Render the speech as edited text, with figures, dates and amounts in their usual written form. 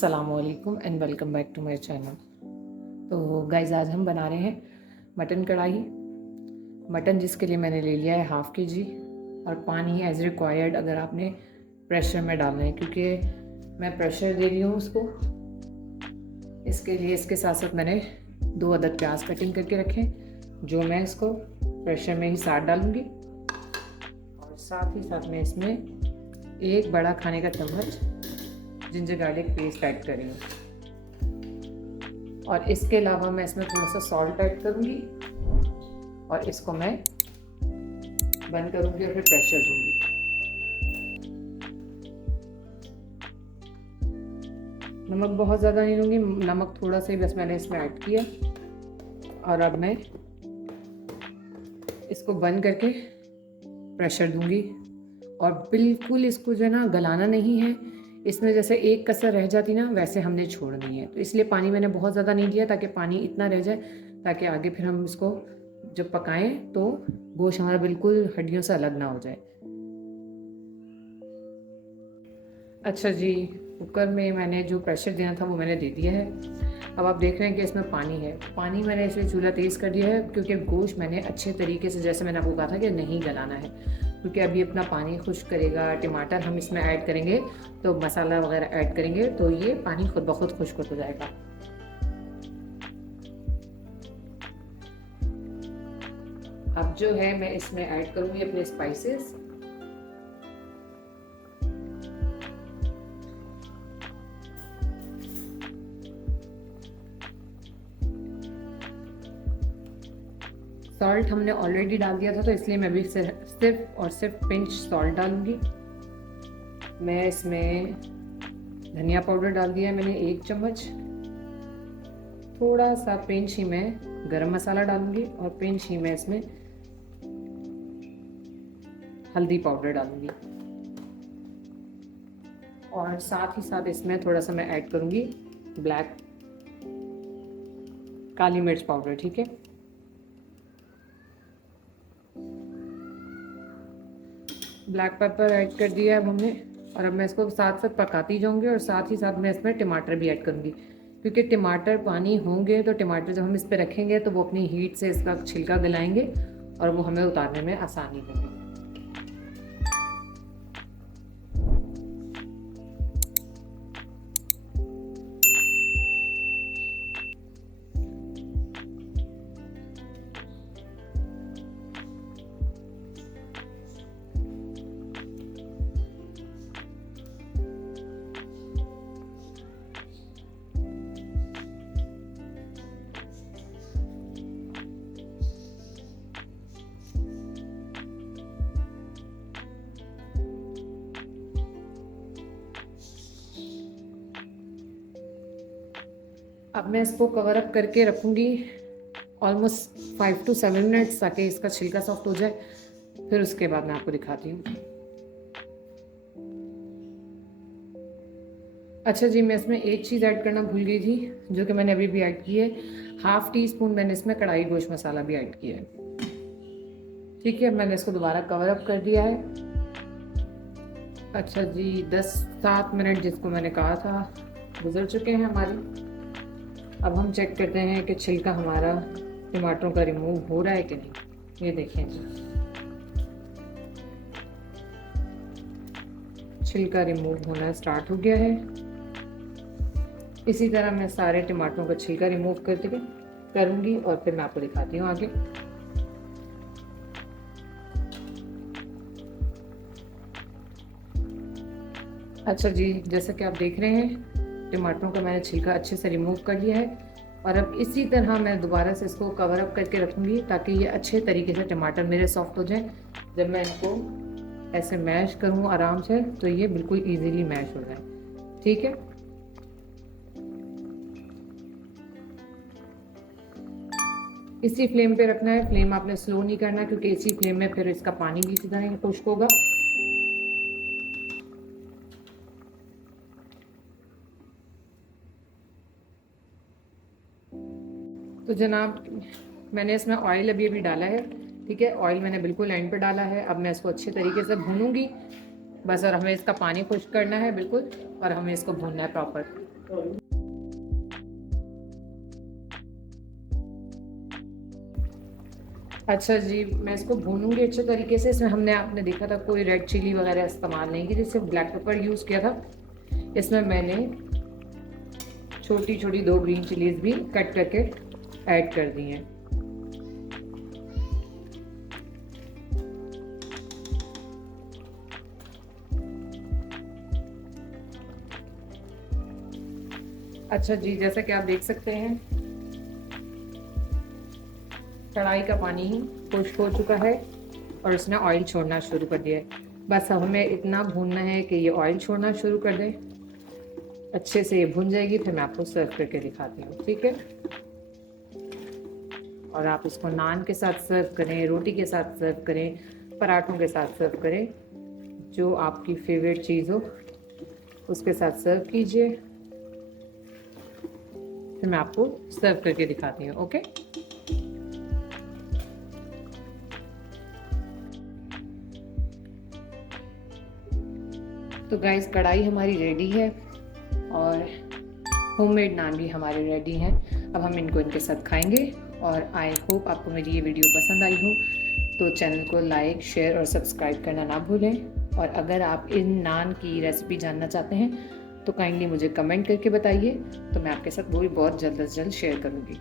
अस्सलामुअलैकुम and welcome back to my channel. तो guys आज हम बना रहे हैं मटन कढ़ाई। मटन जिसके लिए मैंने ले लिया है हाफ़ के जी, और पानी एज़ रिक्वायर्ड अगर आपने प्रेशर में डालना है, क्योंकि मैं प्रेशर दे रही हूँ उसको। इसके लिए इसके साथ साथ मैंने 2 अदद प्याज कटिंग करके रखे, जो मैं इसको प्रेशर में ही साथ डालूँगी। और साथ ही साथ मैं इसमें 1 बड़ा खाने का चम्मच जिंजर गार्लिक पेस्ट ऐड करेंगे, और इसके अलावा मैं इसमें थोड़ा सा सॉल्ट ऐड करूँगी, और इसको मैं बंद करूँगी और फिर प्रेशर दूँगी। नमक बहुत ज़्यादा नहीं दूँगी, नमक थोड़ा सा ही बस मैंने इसमें ऐड किया। और अब मैं इसको बंद करके प्रेशर दूँगी, और बिल्कुल इसको जो है ना गलाना नहीं है। इसमें जैसे एक कसर रह जाती ना, वैसे हमने छोड़नी है। तो इसलिए पानी मैंने बहुत ज़्यादा नहीं दिया, ताकि पानी इतना रह जाए ताकि आगे फिर हम इसको जब पकाएं तो गोश्त हमारा बिल्कुल हड्डियों से अलग ना हो जाए। अच्छा जी, कुकर में मैंने जो प्रेशर देना था वो मैंने दे दिया है। अब आप देख रहे हैं कि इसमें पानी है। पानी मैंने इसलिए चूल्हा तेज़ कर दिया है क्योंकि गोश्त मैंने अच्छे तरीके से, जैसे मैंने आपको कहा था कि नहीं गलाना है, क्योंकि अभी अपना पानी खुश्क करेगा। टमाटर हम इसमें ऐड करेंगे तो मसाला वगैरह ऐड करेंगे तो ये पानी खुद ब खुद खुश्क हो जाएगा। अब जो है मैं इसमें ऐड करूँगी अपने स्पाइसेस। सॉल्ट हमने ऑलरेडी डाल दिया था, तो इसलिए मैं भी सिर्फ और सिर्फ पिंच सॉल्ट डालूंगी। मैं इसमें धनिया पाउडर डाल दिया है मैंने 1 चम्मच। थोड़ा सा पिंच ही मैं गरम मसाला डालूंगी, और पिंच ही मैं इसमें हल्दी पाउडर डालूंगी, और साथ ही साथ इसमें थोड़ा सा मैं ऐड करूंगी ब्लैक काली मिर्च पाउडर। ठीक है, ब्लैक पेपर ऐड कर दिया है अब हमने। और अब मैं इसको साथ साथ पकाती जाऊंगी, और साथ ही साथ मैं इसमें टमाटर भी ऐड करूंगी, क्योंकि टमाटर पानी होंगे तो टमाटर जब हम इस पर रखेंगे तो वो अपनी हीट से इसका छिलका गलाएंगे, और वो हमें उतारने में आसानी होगी। अब मैं इसको कवर अप करके रखूँगी ऑलमोस्ट 5 to 7 मिनट्स, ताकि इसका छिलका सॉफ्ट हो जाए। फिर उसके बाद मैं आपको दिखाती हूँ। अच्छा जी, मैं इसमें एक चीज़ ऐड करना भूल गई थी, जो कि मैंने अभी भी ऐड की है। ½ टीस्पून मैंने इसमें कढ़ाई गोश्त मसाला भी ऐड किया है। ठीक है, मैंने इसको दोबारा कवर अप कर दिया है। अच्छा जी, 10-7 मिनट जिसको मैंने कहा था गुजर चुके हैं हमारे। अब हम चेक करते हैं कि छिलका हमारा टमाटरों का रिमूव हो रहा है कि नहीं। ये देखें जी, छिलका रिमूव होना स्टार्ट हो गया है। इसी तरह मैं सारे टमाटरों का छिलका रिमूव करके करूँगी, और फिर मैं आपको दिखाती हूँ आगे। अच्छा जी, जैसा कि आप देख रहे हैं टमाटरों का मैंने छिलका अच्छे से रिमूव कर लिया है, और अब इसी तरह मैं दोबारा से इसको कवर अप करके रखूँगी, ताकि ये अच्छे तरीके से टमाटर मेरे सॉफ्ट हो जाएं। जब मैं इनको ऐसे मैश करूँ आराम से, तो ये बिल्कुल इजीली मैश हो जाए। ठीक है, इसी फ्लेम पे रखना है। फ्लेम आपने स्लो नहीं करना, क्योंकि इसी फ्लेम में फिर इसका पानी भी इसी तरह खुश्क होगा। तो जनाब, मैंने इसमें ऑयल अभी अभी डाला है। ठीक है, ऑयल मैंने बिल्कुल एंड पे डाला है। अब मैं इसको अच्छे तरीके से भूनूंगी बस, और हमें इसका पानी खुश्क करना है बिल्कुल, और हमें इसको भूनना है प्रॉपर। अच्छा जी, मैं इसको भूनूंगी अच्छे तरीके से। इसमें हमने आपने देखा था कोई रेड चिली वगैरह इस्तेमाल नहीं की, जिससे ब्लैक पेपर यूज़ किया था। इसमें मैंने छोटी छोटी 2 ग्रीन चिलीज भी कट करके ऐड कर दी हैं। अच्छा जी, जैसा कि आप देख सकते हैं कढ़ाई का पानी खुश्क हो चुका है और उसने ऑयल छोड़ना शुरू कर दिया है। बस हमें इतना भूनना है कि ये ऑयल छोड़ना शुरू कर दे। अच्छे से ये भुन जाएगी, फिर मैं आपको सर्व करके दिखाती हूँ, ठीक है। और आप इसको नान के साथ सर्व करें, रोटी के साथ सर्व करें, पराठों के साथ सर्व करें, जो आपकी फेवरेट चीज़ हो उसके साथ सर्व कीजिए। फिर मैं आपको सर्व करके दिखाती हूँ, ओके। तो गाइस, कढ़ाई हमारी रेडी है और होममेड नान भी हमारे रेडी हैं। अब हम इनको इनके साथ खाएंगे। और आई होप आपको मेरी ये वीडियो पसंद आई हो, तो चैनल को लाइक, शेयर और सब्सक्राइब करना ना भूलें। और अगर आप इन नान की रेसिपी जानना चाहते हैं तो काइंडली मुझे कमेंट करके बताइए, तो मैं आपके साथ वो भी बहुत जल्द से जल्द शेयर करूँगी।